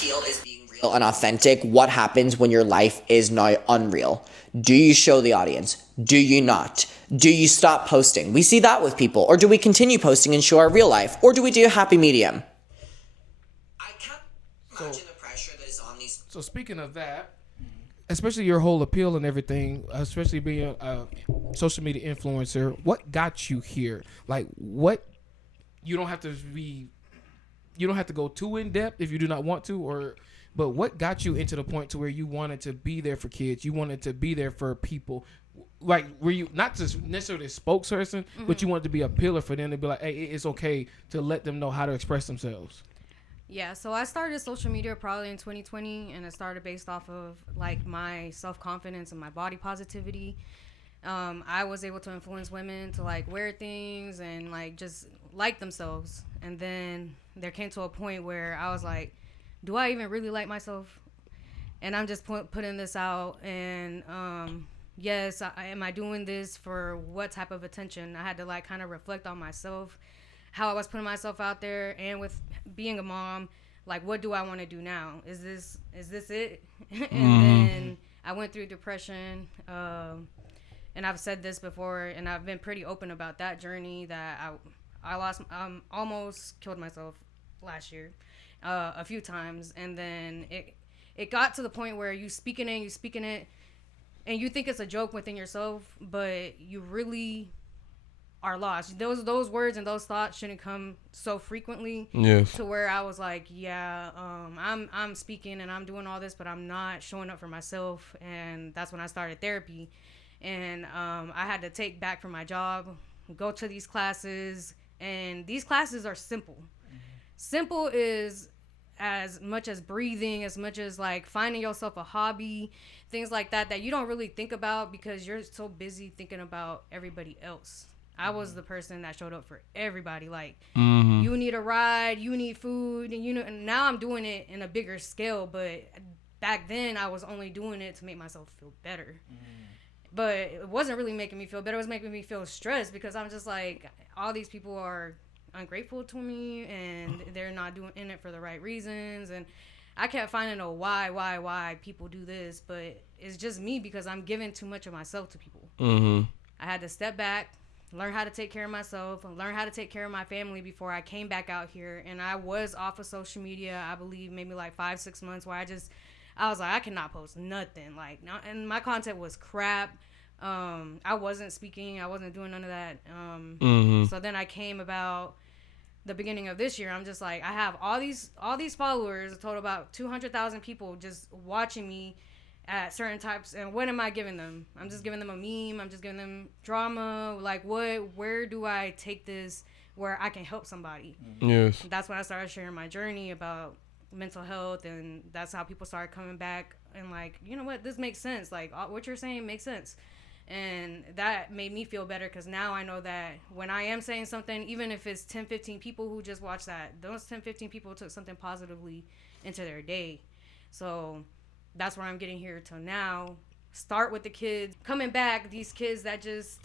appeal is being real and authentic, what happens when your life is not unreal? Do you show the audience? Do you not? Do you stop posting? We see that with people. Or do we continue posting and show our real life? Or do we do a happy medium? I can't imagine the pressure that is on these. So speaking of that, especially your whole appeal and everything, especially being a social media influencer, what got you here? Like, what? You don't have to go too in depth if you do not want to, but what got you into the point to where you wanted to be there for kids? You wanted to be there for people. Like, were you not just necessarily a spokesperson, but you wanted to be a pillar for them to be like, hey, it's okay to let them know how to express themselves? Yeah, so I started social media probably in 2020, and it started based off of like my self-confidence and my body positivity. I was able to influence women to like wear things and like just like themselves. And then there came to a point where I was like, do I even really like myself? And I'm just putting this out. And yes, am I doing this for what type of attention? I had to like kind of reflect on myself, how I was putting myself out there, and with being a mom, like, what do I want to do now? Is this it? And then I went through depression. And I've said this before, and I've been pretty open about that journey that I almost killed myself last year a few times. And then it got to the point where you speaking it, and you think it's a joke within yourself, but you really are lost. Those words and those thoughts shouldn't come so frequently. Yes. To where I was like, yeah, I'm speaking and I'm doing all this, but I'm not showing up for myself. And that's when I started therapy. And I had to take back from my job, go to these classes, and these classes are simple. Simple is as much as breathing, as much as like finding yourself a hobby, things like that you don't really think about because you're so busy thinking about everybody else. I was the person that showed up for everybody. Like, you need a ride, you need food, and now I'm doing it in a bigger scale. But back then, I was only doing it to make myself feel better. But it wasn't really making me feel better. It was making me feel stressed because I'm just like, all these people are ungrateful to me and they're not doing it for the right reasons. And I kept finding a why people do this. But it's just me because I'm giving too much of myself to people. I had to step back, learn how to take care of myself, and learn how to take care of my family before I came back out here. And I was off of social media, I believe, maybe like 5-6 months where I was like, I cannot post nothing. Like, and my content was crap. I wasn't speaking. I wasn't doing none of that. So then I came about the beginning of this year. I'm just like, I have all these followers, a total about 200,000 people just watching me at certain types. And what am I giving them? I'm just giving them a meme. I'm just giving them drama. Like, where do I take this where I can help somebody? Yes. That's when I started sharing my journey about mental health, and that's how people started coming back and like, you know what, this makes sense. Like, what you're saying makes sense. And that made me feel better because now I know that when I am saying something, even if it's 10-15 people who just watch that, those 10-15 people took something positively into their day. So that's where I'm getting here till now. Start with the kids coming back, these kids that just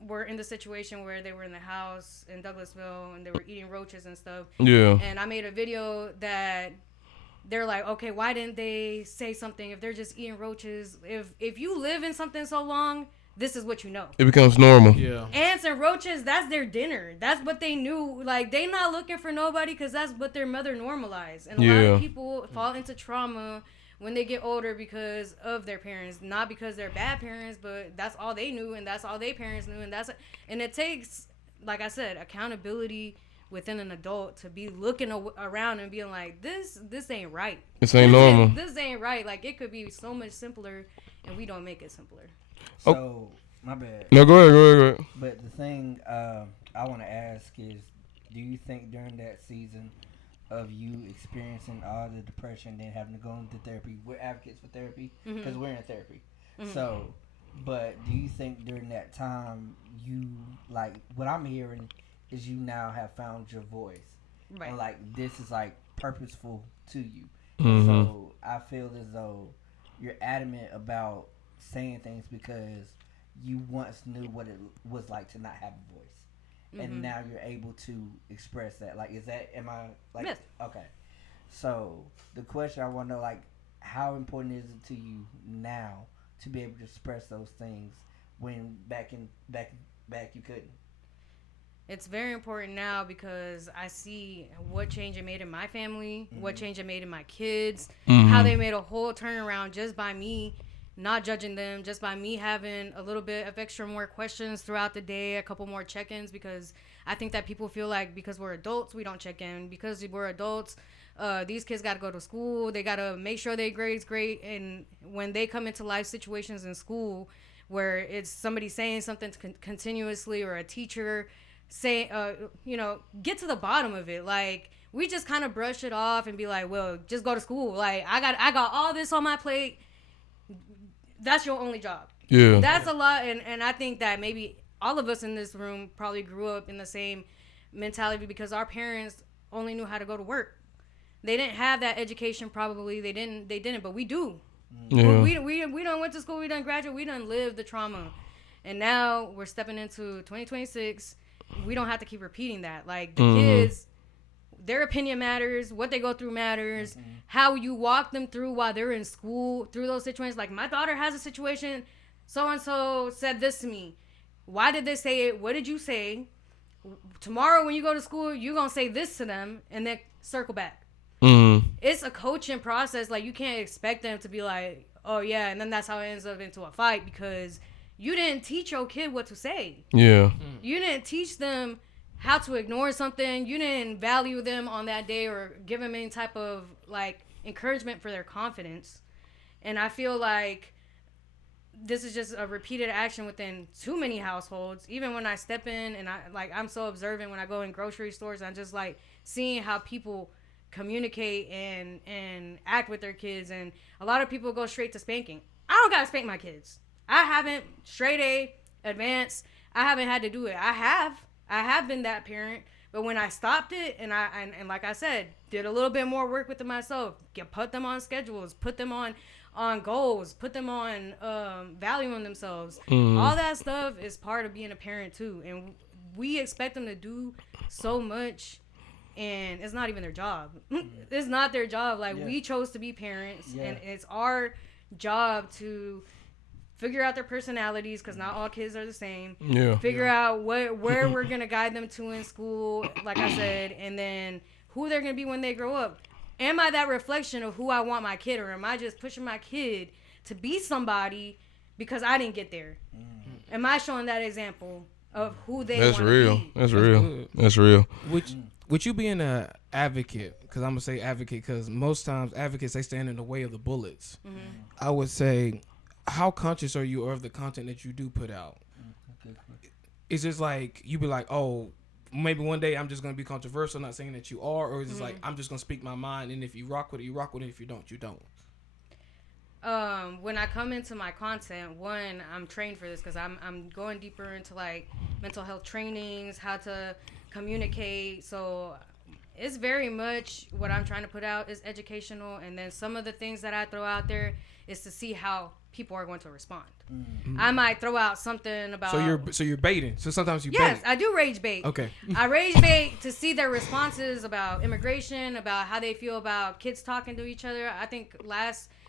were in the situation where they were in the house in Douglasville and they were eating roaches and stuff. Yeah. And I made a video that they're like, okay, why didn't they say something if they're just eating roaches? If you live in something so long, this is what you know. It becomes normal. Yeah. Ants and roaches, that's their dinner. That's what they knew. Like, they not looking for nobody because that's what their mother normalized. And a lot of people fall into trauma when they get older because of their parents, not because they're bad parents, but that's all they knew and that's all their parents knew. And it takes, like I said, accountability within an adult to be looking around and being like, this ain't right. This ain't normal. This ain't right. Like, it could be so much simpler, and we don't make it simpler. So, my bad. No, go ahead. But the thing I want to ask is, do you think during that season of you experiencing all the depression, then having to go into therapy, we're advocates for therapy because we're in therapy. So, but do you think during that time you, like, what I'm hearing is you now have found your voice, right? And like, this is like purposeful to you. So I feel as though you're adamant about saying things because you once knew what it was like to not have a voice, and now you're able to express that. Like, am I like, yes. Okay? So the question I want to know, like, how important is it to you now to be able to express those things when back you couldn't? It's very important now because I see what change it made in my family, what change it made in my kids, how they made a whole turnaround just by me not judging them, just by me having a little bit of extra more questions throughout the day, a couple more check-ins, because I think that people feel like because we're adults, we don't check in. Because we're adults, these kids got to go to school. They got to make sure their grades great. And when they come into life situations in school where it's somebody saying something continuously, or a teacher say, get to the bottom of it. Like, we just kind of brush it off and be like, well, just go to school. Like, I got all this on my plate. That's your only job. Yeah. That's a lot. And I think that maybe all of us in this room probably grew up in the same mentality because our parents only knew how to go to work. They didn't have that education probably. They didn't, but we do. Yeah. We done went to school, we done graduated, we done lived the trauma. And now we're stepping into 2026. We don't have to keep repeating that. Like, the kids, their opinion matters. What they go through matters. How you walk them through while they're in school, through those situations. Like, my daughter has a situation. So-and-so said this to me. Why did they say it? What did you say? Tomorrow when you go to school, you're going to say this to them and then circle back. It's a coaching process. Like, you can't expect them to be like, oh, yeah, and then that's how it ends up into a fight because you didn't teach your kid what to say. Yeah. You didn't teach them how to ignore something. You didn't value them on that day or give them any type of, like, encouragement for their confidence. And I feel like this is just a repeated action within too many households. Even when I step in and I'm so observant when I go in grocery stores, I'm just like seeing how people communicate and act with their kids. And a lot of people go straight to spanking. I don't gotta spank my kids. I haven't. Straight A, advanced. I haven't had to do it. I have been that parent, but when I stopped it and like I said, did a little bit more work with them myself, put them on schedules, put them on goals, put them on valuing themselves. All that stuff is part of being a parent too, and we expect them to do so much. And it's not even their job. It's not their job. Like, we chose to be parents, and it's our job to figure out their personalities, because not all kids are the same. Yeah. Figure out where we're going to guide them to in school, like I said, and then who they're going to be when they grow up. Am I that reflection of who I want my kid, or am I just pushing my kid to be somebody because I didn't get there? Am I showing that example of who they want to be? That's real. That's real. With you being an advocate, because I'm going to say advocate because most times advocates, they stand in the way of the bullets. I would say, how conscious are you of the content that you do put out? It's just like, you be like, oh, maybe one day I'm just going to be controversial, not saying that you are, or it's like, I'm just going to speak my mind, and if you rock with it, you rock with it. If you don't, you don't. When I come into my content, one, I'm trained for this because I'm going deeper into, like, mental health trainings, how to communicate. So it's very much what I'm trying to put out is educational, and then some of the things that I throw out there is to see how people are going to respond. I might throw out something about so you're baiting. So sometimes you yes, bait. I do rage bait. Okay. I rage bait to see their responses about immigration, about how they feel about kids talking to each other. I think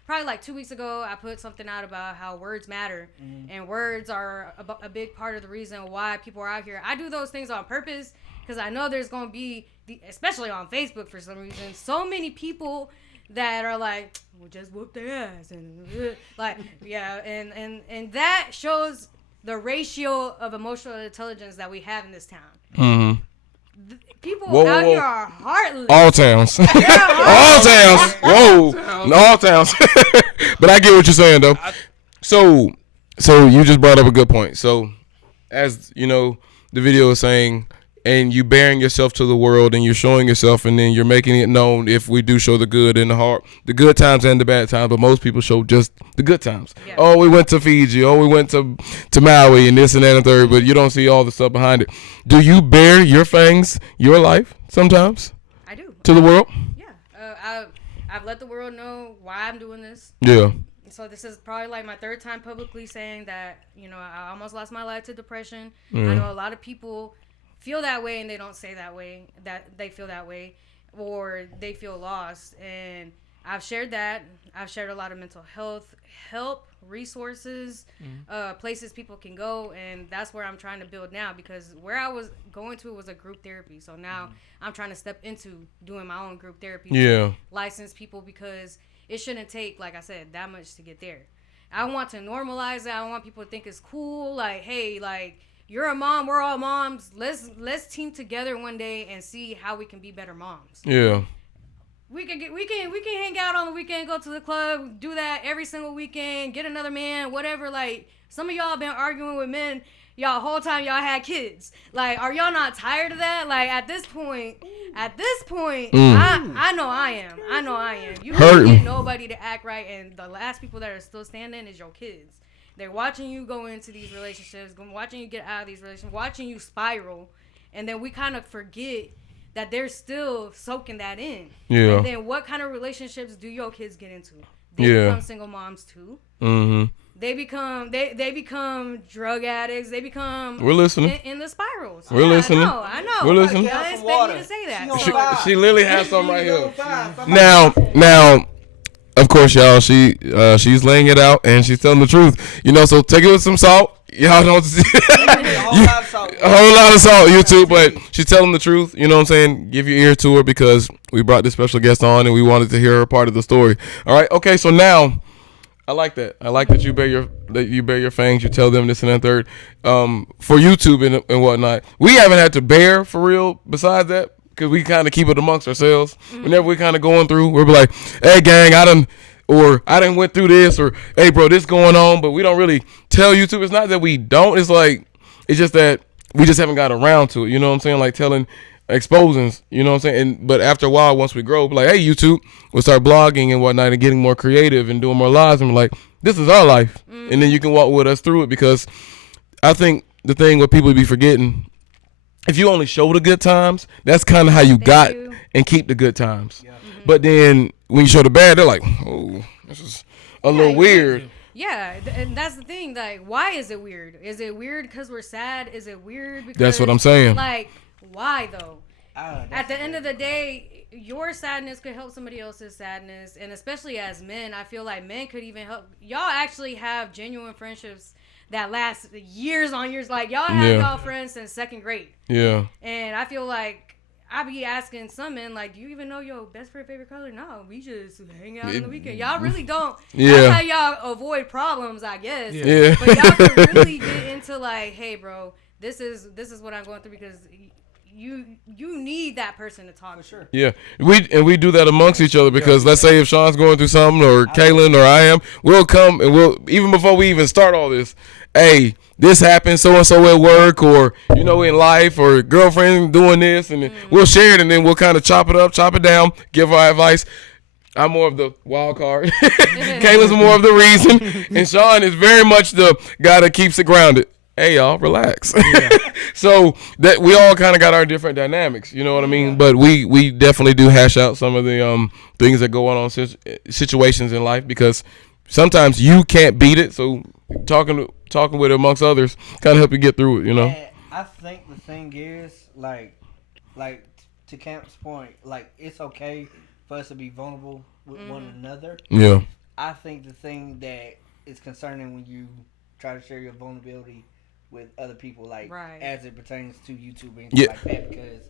probably like 2 weeks ago, I put something out about how words matter, and words are a big part of the reason why people are out here. I do those things on purpose because I know there's going to be, especially on Facebook for some reason, so many people that are like, well, just whoop their ass, and like, yeah, and that shows the ratio of emotional intelligence that we have in this town. People out here are heartless. All towns. All towns. Whoa. All towns. But I get what you're saying, though. So you just brought up a good point. So, as you know, the video is saying, and you bearing yourself to the world, and you're showing yourself, and then you're making it known if we do show the good and the hard, the good times and the bad times, but most people show just the good times. Yeah. Oh, we went to Fiji. Oh, we went to Maui and this and that and third, but you don't see all the stuff behind it. Do you bear your fangs, your life, sometimes? I do. To the world? Yeah. I've let the world know why I'm doing this. Yeah. So this is probably like my third time publicly saying that, I almost lost my life to depression. I know a lot of people feel that way and they don't say that way, that they feel that way. or they feel lost. And I've shared that. I've shared a lot of mental health help, resources, places people can go, and that's where I'm trying to build now, because where I was going to was a group therapy. So now I'm trying to step into doing my own group therapy. Yeah. License people, because it shouldn't take, like I said, that much to get there. I want to normalize it. I want people to think it's cool. Like, hey, like, you're a mom. We're all moms. Let's team together one day and see how we can be better moms. Yeah. We can hang out on the weekend, go to the club, do that every single weekend, get another man, whatever. Like, some of y'all been arguing with men y'all whole time y'all had kids. Like, are y'all not tired of that? Like, at this point, I know I am. You can't get nobody to act right, and the last people that are still standing is your kids. They're watching you go into these relationships, watching you get out of these relationships, watching you spiral, and then we kind of forget that they're still soaking that in. Yeah. And then what kind of relationships do your kids get into? They become single moms too. Mm-hmm. They become drug addicts. They become We're listening. In the spirals. We're listening. I know. We're listening. I didn't expect you to say that. She literally has some right here. Now, of course, y'all, she's laying it out and she's telling the truth. You know, so take it with some salt. Y'all don't see a whole lot of salt, YouTube, but she's telling the truth. You know what I'm saying? Give your ear to her, because we brought this special guest on and we wanted to hear her part of the story. All right, okay, so now I like that. I like that you bear your fangs. You tell them this and that third. For YouTube and whatnot, we haven't had to bear for real. Besides that, because we kind of keep it amongst ourselves. Whenever we kind of going through, we'll be like, "Hey, gang, I done went through this," or "Hey, bro, this going on," but we don't really tell YouTube. It's not that we don't. It's just that we just haven't got around to it. You know what I'm saying? Like exposing. You know what I'm saying? But after a while, once we grow, we're like, "Hey, YouTube," we'll start blogging and whatnot and getting more creative and doing more lives. And we're like, "This is our life," and then you can walk with us through it, because I think the thing what people be forgetting, if you only show the good times, that's kind of how you and keep the good times. Yeah. But then when you show the bad, they're like, "Oh, this is a little weird." Yeah, and that's the thing. Like, why is it weird? Is it weird because we're sad? Is it weird because... That's what I'm saying. Like, why though? At the end of the day, your sadness could help somebody else's sadness, and especially as men, I feel like men could even help. Y'all actually have genuine friendships that last years on years. Like, y'all have y'all friends since second grade. Yeah. And I feel like I be asking some men, like, "Do you even know your best friend favorite color?" No, we just hang out on the weekend. Y'all really don't. That's how y'all avoid problems, I guess. Yeah. But y'all can really get into, like, "Hey, bro, this is what I'm going through," because you need that person to talk to. Sure. Yeah, we do that amongst each other, because let's say if Sean's going through something, or Kaylin, or I am, we'll come and we'll, even before we even start all this, "Hey, this happened so and so at work, or in life, or girlfriend doing this," and then we'll share it, and then we'll kind of chop it up, chop it down, give our advice. I'm more of the wild card. Kayla's more of the reason, and Sean is very much the guy that keeps it grounded. Hey, y'all, relax. Yeah. So that we all kind of got our different dynamics, you know what I mean? Yeah. But we definitely do hash out some of the things that go on situations in life, because sometimes you can't beat it. So talking with it amongst others kind of help you get through it, And I think the thing is, like to Camp's point, like, it's okay for us to be vulnerable with one another. Yeah. I think the thing that is concerning when you try to share your vulnerability with other people, like, as it pertains to YouTube and like that, because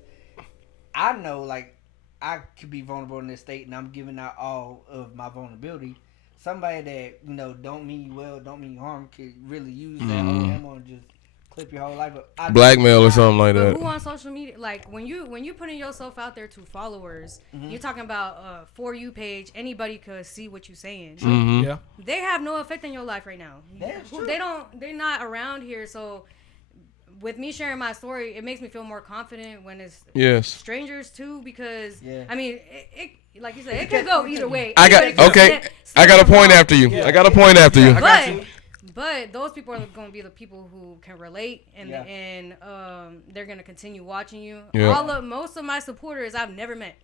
I know, like, I could be vulnerable in this state and I'm giving out all of my vulnerability. Somebody that, don't mean you well, don't mean you harm, could really use that ammo and just clip your whole life up. Blackmail or something like that. Who on social media, like, when you putting yourself out there to followers, you're talking about a For You page, anybody could see what you're saying. Yeah. They have no effect in your life right now. That's true. They're not around here, so with me sharing my story, it makes me feel more confident when it's strangers too, because I mean, it like you said, it could go either way. I got a point after you. I got a point after you. But those people are going to be the people who can relate, and they're going to continue watching you. Yeah. Most of my supporters I've never met.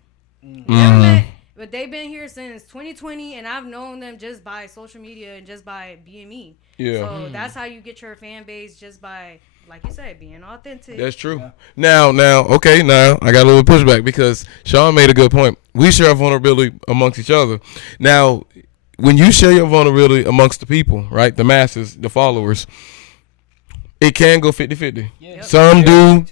Never met, but they've been here since 2020, and I've known them just by social media and just by being me. Yeah. So that's how you get your fan base, just by like you said, being authentic. That's true. Yeah. Now, okay, now I got a little pushback because Sean made a good point. We share vulnerability amongst each other. Now, when you share your vulnerability amongst the people, right, the masses, the followers, it can go 50-50. Yeah.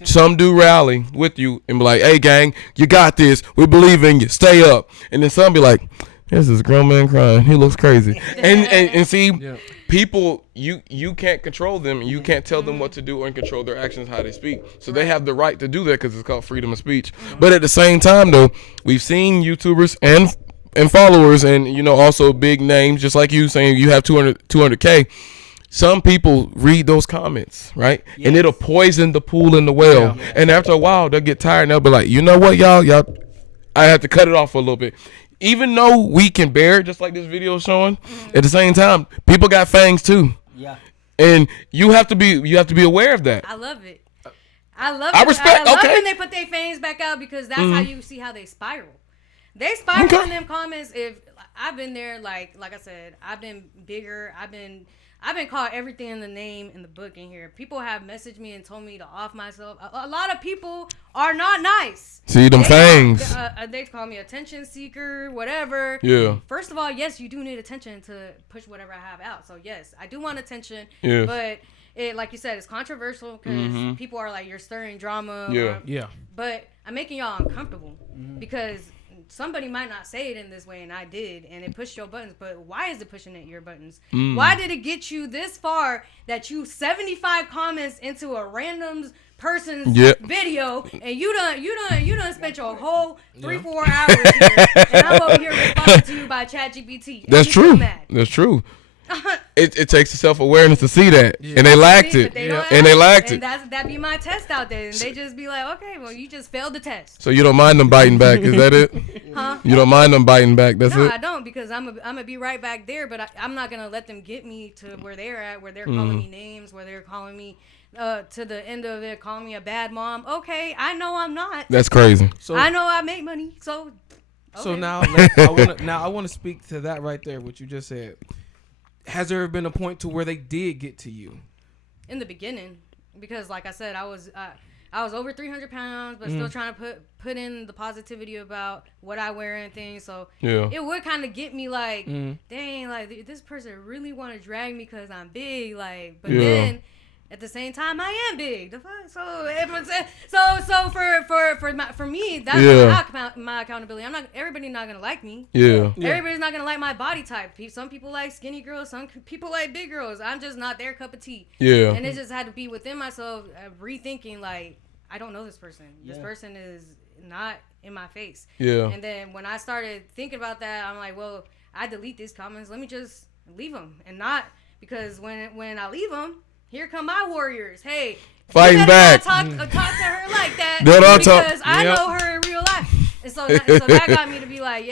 Some do rally with you and be like, hey, gang, you got this. We believe in you. Stay up. And then some be like, this is a grown man crying. He looks crazy. and see, people, you can't control them. You can't tell them what to do or control their actions, how they speak. So they have the right to do that because it's called freedom of speech. But at the same time, though, we've seen YouTubers and followers and, you know, also big names, just like you saying you have 200K. Some people read those comments, right? Yes. And it'll poison the pool and the well. Yeah. And after a while, they'll get tired and they'll be like, you know what, y'all, I have to cut it off for a little bit. Even though we can bear it, just like this video is showing, at the same time, people got fangs too. Yeah. And you have to be aware of that. I love it. I love when they put their fangs back out because that's how you see how they spiral. They spiral in them comments. If I've been there, like I said, I've been bigger. I've been called everything in the name in the book in here. People have messaged me and told me to off myself. A lot of people are not nice. See them fangs. They call me attention seeker, whatever. Yeah. First of all, yes, you do need attention to push whatever I have out. So yes, I do want attention. Yeah. But it, like you said, it's controversial because people are like, you're stirring drama. Yeah. But I'm making y'all uncomfortable because somebody might not say it in this way, and I did, and it pushed your buttons. But why is it pushing at your buttons? Why did it get you this far that you 75 comments into a random person's video, and you done spent your whole 3-4 hours here, and I'm over here responding to you by ChatGPT. That's true. That's true. It takes self-awareness to see that, and they lacked it. And that be my test out there, and they just be like, okay, well, you just failed the test. So you don't mind them biting back? Is that it? Huh? You don't mind them biting back? That's it. No, I don't, because I'm gonna be right back there, but I'm not gonna let them get me to where they're at, where they're calling me names, where they're calling me to the end of it, calling me a bad mom. Okay, I know I'm not. That's crazy. So I know I make money, so. Okay. So now I want to speak to that right there, what you just said. Has there been a point to where they did get to you? In the beginning, because like I said, I was over 300 pounds, but still trying to put in the positivity about what I wear and things. So it would kind of get me like, dang, like this person really want to drag me because I'm big, like. But then at the same time, I am big. So for me, that's my accountability. Everybody's not gonna like me. Yeah. Everybody's not gonna like my body type. Some people like skinny girls. Some people like big girls. I'm just not their cup of tea. Yeah. And it just had to be within myself, rethinking like, I don't know this person. This person is not in my face. Yeah. And then when I started thinking about that, I'm like, well, I delete these comments. Let me just leave them, and not because when I leave them. Here come my warriors. Hey, fighting back. Talk to her like that because I know her in real life. And so that got me to be like,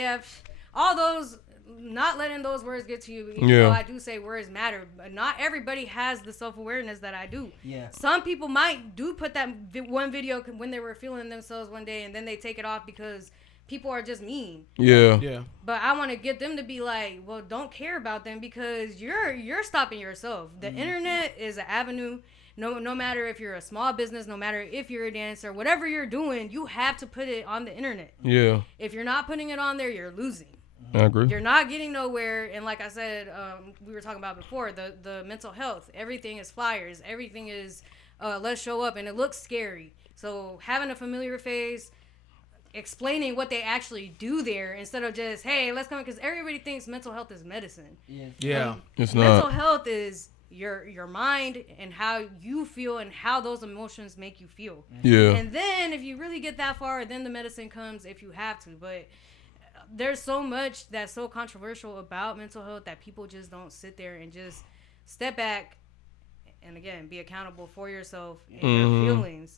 all those, not letting those words get to you. Even though I do say words matter, but not everybody has the self-awareness that I do. Yeah. Some people do put that one video when they were feeling themselves one day, and then they take it off because people are just mean. Yeah. But I want to get them to be like, well, don't care about them because you're stopping yourself. The internet is an avenue. No matter if you're a small business, no matter if you're a dancer, whatever you're doing, you have to put it on the internet. Yeah. If you're not putting it on there, you're losing. I agree. You're not getting nowhere. And like I said, we were talking about before, the mental health. Everything is flyers. Everything is let's show up, and it looks scary. So having a familiar face, explaining what they actually do there instead of just, hey, let's come, because everybody thinks mental health is medicine. Yeah. It's not. Mental health is your mind and how you feel and how those emotions make you feel. Yeah. And then if you really get that far, then the medicine comes if you have to. But there's so much that's so controversial about mental health that people just don't sit there and just step back and again be accountable for yourself and your feelings.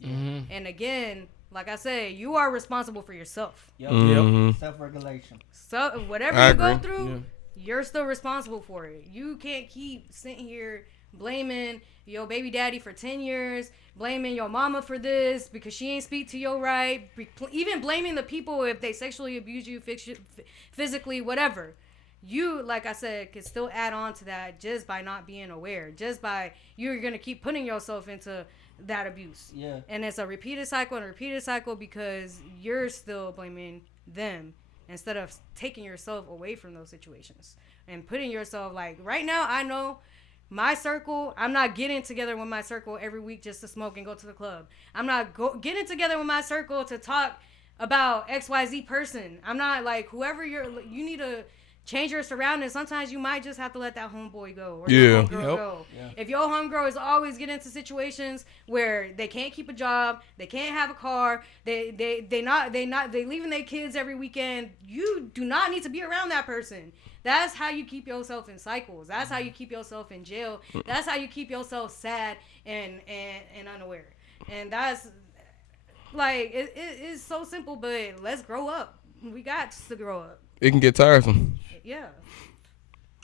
And again, like I say, you are responsible for yourself. Self-regulation. So whatever you go through, you're still responsible for it. You can't keep sitting here blaming your baby daddy for 10 years, blaming your mama for this because she ain't speak to you right, even blaming the people if they sexually abuse you, physically, whatever. You, like I said, can still add on to that just by not being aware, just by you're going to keep putting yourself into that abuse. Yeah. And it's a repeated cycle because you're still blaming them instead of taking yourself away from those situations and putting yourself, like, right now, I know my circle, I'm not getting together with my circle every week just to smoke and go to the club. I'm not getting together with my circle to talk about XYZ person. I'm not, like, whoever you need to change your surroundings. Sometimes you might just have to let that homeboy go or your homegirl go. Yeah. If your homegirl is always getting into situations where they can't keep a job, they can't have a car, they leaving their kids every weekend, you do not need to be around that person. That's how you keep yourself in cycles. That's how you keep yourself in jail. That's how you keep yourself sad and unaware. And that's, like, it is so simple, but let's grow up. We got to grow up. It can get tiresome. Yeah.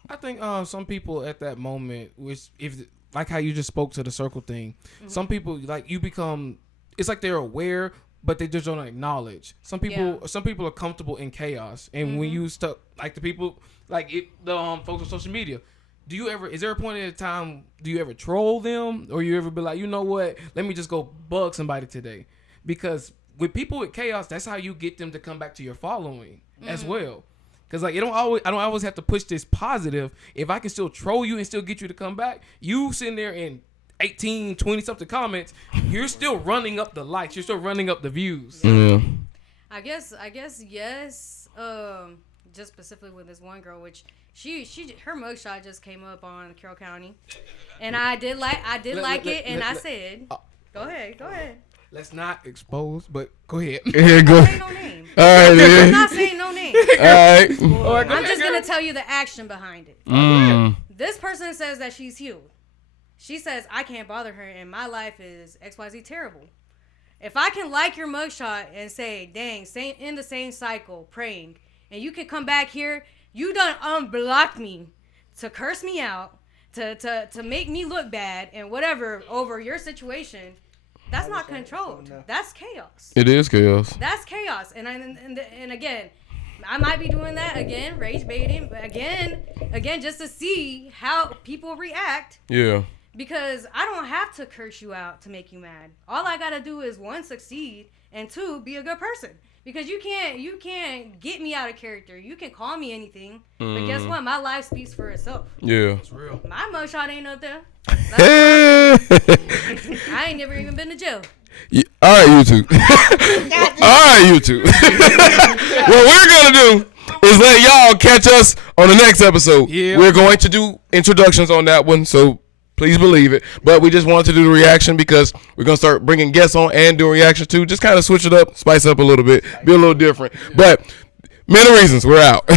I think some people at that moment, which if like how you just spoke to the circle thing, some people, like, you become, it's like they're aware, but they just don't acknowledge. Some people are comfortable in chaos, and when you stuck, like the people, like the folks on social media, is there a point in a time, do you ever troll them, or you ever be like, you know what, let me just go bug somebody today? Because with people with chaos, that's how you get them to come back to your following as well. Because, like, I don't always have to push this positive. If I can still troll you and still get you to come back, you sitting there in 18, 20 something comments, you're still running up the likes, you're still running up the views. Yeah. I guess yes. Just specifically with this one girl, which her mugshot just came up on Carroll County, and I did like it, and I said, go ahead. Let's not expose, but go ahead. Yeah, go. Say no name. All right, I'm not saying no name. All right. I'm just gonna tell you the action behind it. This person says that she's healed. She says, I can't bother her, and my life is XYZ terrible. If I can like your mugshot and say, dang, in the same cycle, praying, and you can come back here, you done unblock me to curse me out, to make me look bad and whatever over your situation. That's not controlled. That's chaos. It is chaos. That's chaos. And again, I might be doing that again, rage baiting, but again, just to see how people react. Yeah. Because I don't have to curse you out to make you mad. All I gotta do is, 1, succeed, and 2, be a good person. Because you can't get me out of character. You can call me anything, but guess what? My life speaks for itself. Yeah. It's real. My mugshot ain't up there. I ain't never even been to jail. Yeah. All right, YouTube. All right, YouTube. What we're gonna do is let y'all catch us on the next episode. Yeah. We're going to do introductions on that one, so please believe it. But we just wanted to do the reaction because we're gonna start bringing guests on and doing reactions too. Just kind of switch it up, spice up a little bit, be a little different. But Men of Reasons, we're out.